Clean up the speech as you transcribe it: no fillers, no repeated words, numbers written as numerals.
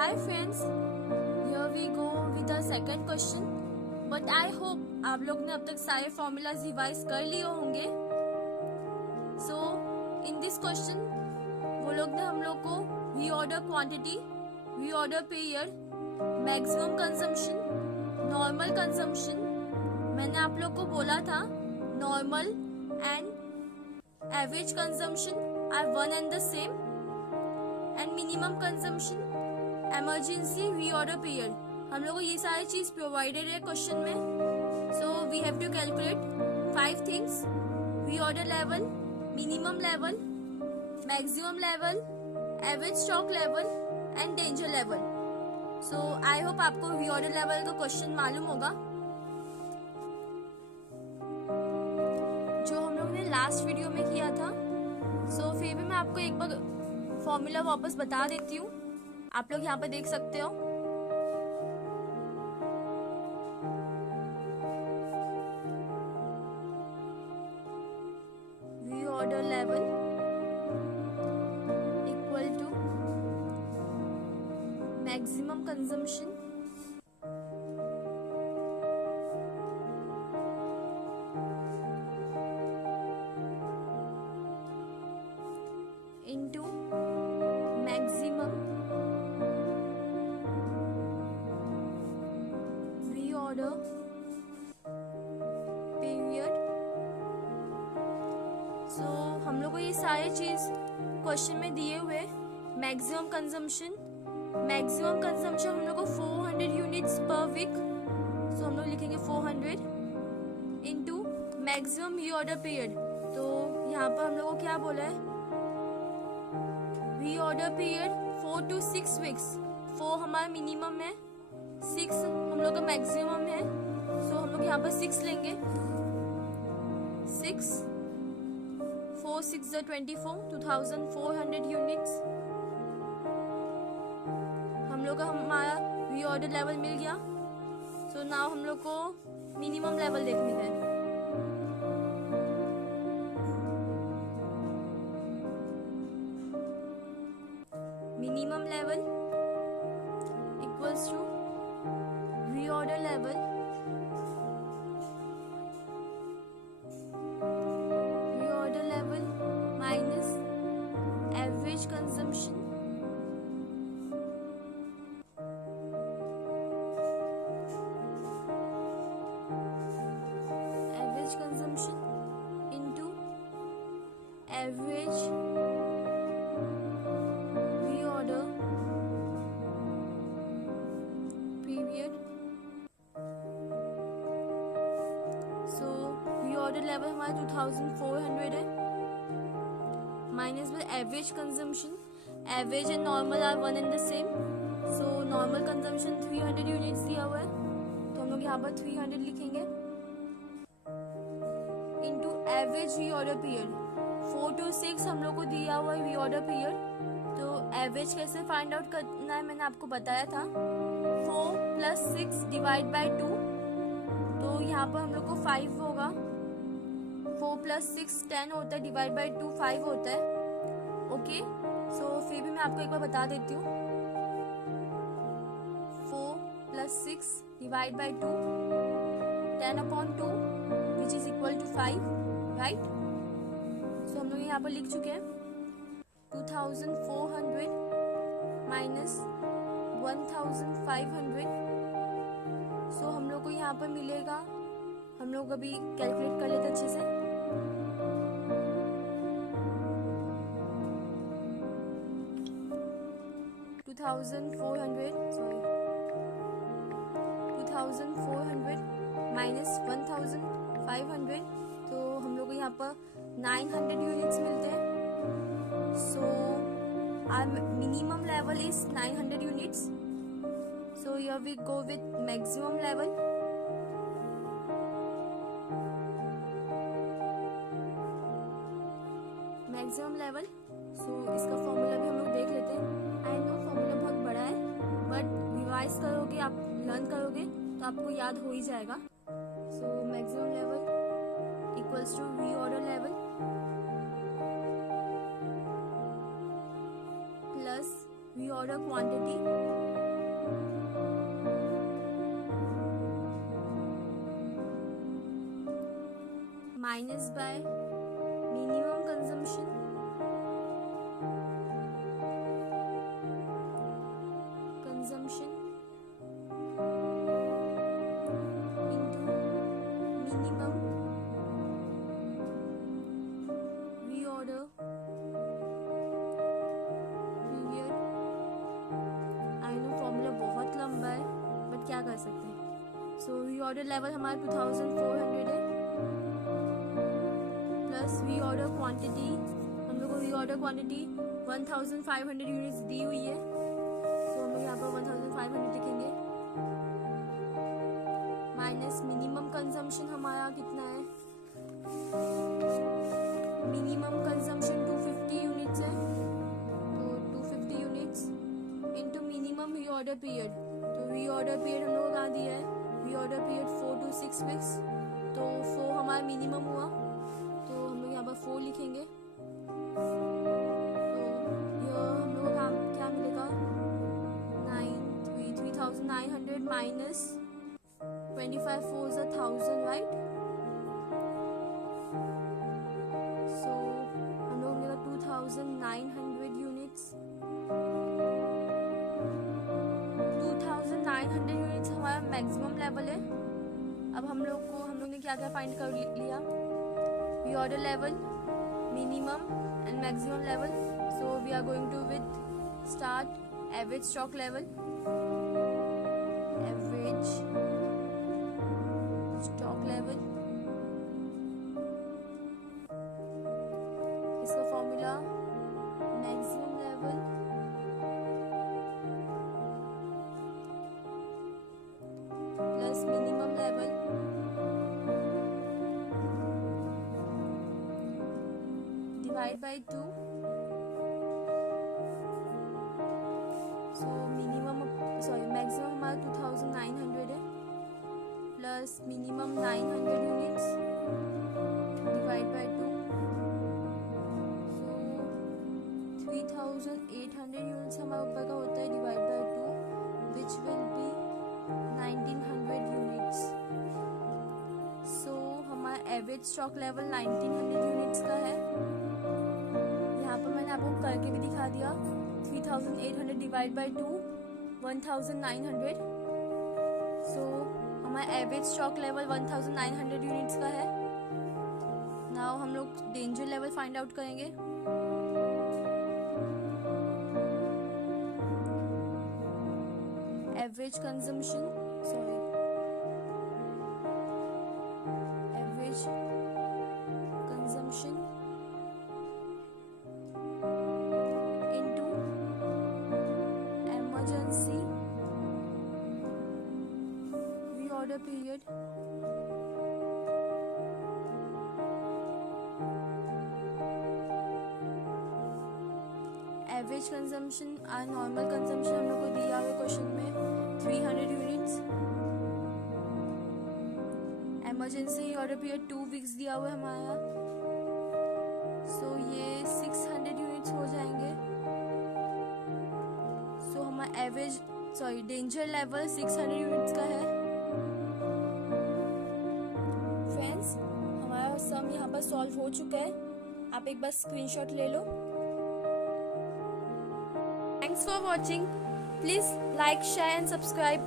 Hi friends, here we go with the second question. But I hope आप लोग ने अब तक सारे formulas रिवाइज कर लिए होंगे. So in this question वो लोग ने हम लोग को reorder quantity, reorder period, maximum consumption, normal consumption. मैंने आप लोग को बोला था normal and average consumption are one and the same, and minimum consumption, emergency, reorder period. हम लोग को ये सारी चीज प्रोवाइडेड है क्वेश्चन में. So we have to calculate 5 things: reorder level, minimum level, maximum level, average stock level and danger level. So I hope आपको reorder level का क्वेश्चन मालूम होगा जो हम लोग ने लास्ट वीडियो में किया था. सो फिर भी मैं आपको एक बार फॉर्मूला वापस बता देती हूँ. आप लोग यहाँ पे देख सकते हो. reorder level equal to maximum consumption into maximum reorder period. सो हम लोग को ये सारी चीज क्वेश्चन में दिए हुए. मैक्सिमम कंजम्पशन हम लोग को 400 यूनिट्स पर वीक. सो हम लोग लिखेंगे 400 इंटू मैक्सिमम रीऑर्डर पीरियड. तो यहाँ पर हम लोग को क्या बोला है? Reorder period 4 to 6 weeks. 4 हमारा मिनिमम है, 6 हम लोग का मैक्सिमम है. सो हम लोग यहाँ पर 6 लेंगे. 6 4 6 24 2400 यूनिट्स. हम लोग का हमारा रीऑर्डर लेवल मिल गया. सो नाउ हम लोग को मिनिमम लेवल देखने का है. Minimum level equals to reorder level minus average consumption into average reorder period. So reorder level हमारा 2400 है. Minus with average consumption. Average and normal are one and the same. So normal consumption 300 units दिया हुआ है, तो हम लोग यहाँ पर 300 लिखेंगे into average reorder period. 4 to 6 हम लोग को दिया हुआ है रीऑर्डर पीरियड. तो एवरेज कैसे फाइंड आउट करना है मैंने आपको बताया था. 4 + 6 डिवाइड बाय 2. तो यहाँ पर हम लोग को 5 होगा. 4 + 6 10 होता है, डिवाइड बाय 2 5 होता है. ओके. सो फिर भी मैं आपको एक बार बता देती हूँ. 4 + 6 divide by 2 10/2 which is equal to 5. Right. So हम लोग यहाँ पर लिख चुके हैं 2400 माइनस 1500. सो हम लोग को यहाँ पर मिलेगा, हम लोग अभी कैलकुलेट कर लेते अच्छे से. 2400 माइनस 1500. तो हम लोग को यहाँ पर 900 यूनिट्स मिलते हैं. So our minimum level is 900 units. So here we go with maximum level. Maximum level. So इसका फॉर्मूला भी हम लोग देख लेते हैं. आई नो फॉर्मूला बहुत बड़ा है, बट रिवाइज करोगे, आप लर्न करोगे तो आपको याद हो ही जाएगा. So maximum level equals to reorder level plus reorder quantity, minus by minimum consumption, into minimum reorder period. I know formula बहुत लंबा है बट क्या कर सकते हैं. सो रीऑर्डर लेवल हमारा 2400 है प्लस रीऑर्डर क्वांटिटी, हम लोग को रीऑर्डर क्वांटिटी 1500 यूनिट्स दी हुई है, तो हम लोग यहाँ पर 1500 लिखेंगे, माइनस मिनिमम कंजम्पशन हमारा कितना है, मिनिमम कंजम्पशन 250 यूनिट्स है, तो 250 units into minimum reorder period. तो रीऑर्डर पीरियड हम लोग को कहाँ दिया है, रीऑर्डर पीरियड 4 to 6 weeks, तो 4 हमारा मिनिमम हुआ, तो हम लोग यहाँ पर 4 लिखेंगे. तो ये हम लोग को क्या मिलेगा, 3900 माइनस 25 4 is 1000, राइट. सो हम लोग मिलेगा 2900 यूनिट्स. 2900 यूनिट्स हमारा मैक्सिमम लेवल है. अब हम लोग ने क्या क्या फाइंड कर लिया, reorder level, minimum and maximum level. So we are going to with start average stock level, average stock level. इसका formula maximum level plus minimum level divide by 2. So maximum हमारा 2900 है plus minimum 900 units divide by 2. So 3800 units हमारे ऊपर का होता है divide by 2 which will be 1900 units. So हमारा average stock level 1900 units का है. यहाँ पर मैंने आपको करके भी दिखा दिया, 3800 डिवाइड बाय 2 1900. सो हमारा एवरेज स्टॉक लेवल 1900 यूनिट्स का है. नाउ हम लोग डेंजर लेवल फाइंड आउट करेंगे. Average consumption, average consumption into emergency reorder period average consumption और नॉर्मल कंजम्पशन हम लोग को दिया हुआ क्वेश्चन में 300 units. Emergency order period 2 weeks दिया हुआ है हमारा, सो ये 600 यूनिट्स हो जाएंगे. सो हमारा डेंजर लेवल 600 यूनिट्स का है. फ्रेंड्स, हमारा सम यहाँ पर सॉल्व हो चुका है, आप एक बार स्क्रीनशॉट ले लो. Thanks for watching. Please like, share and subscribe.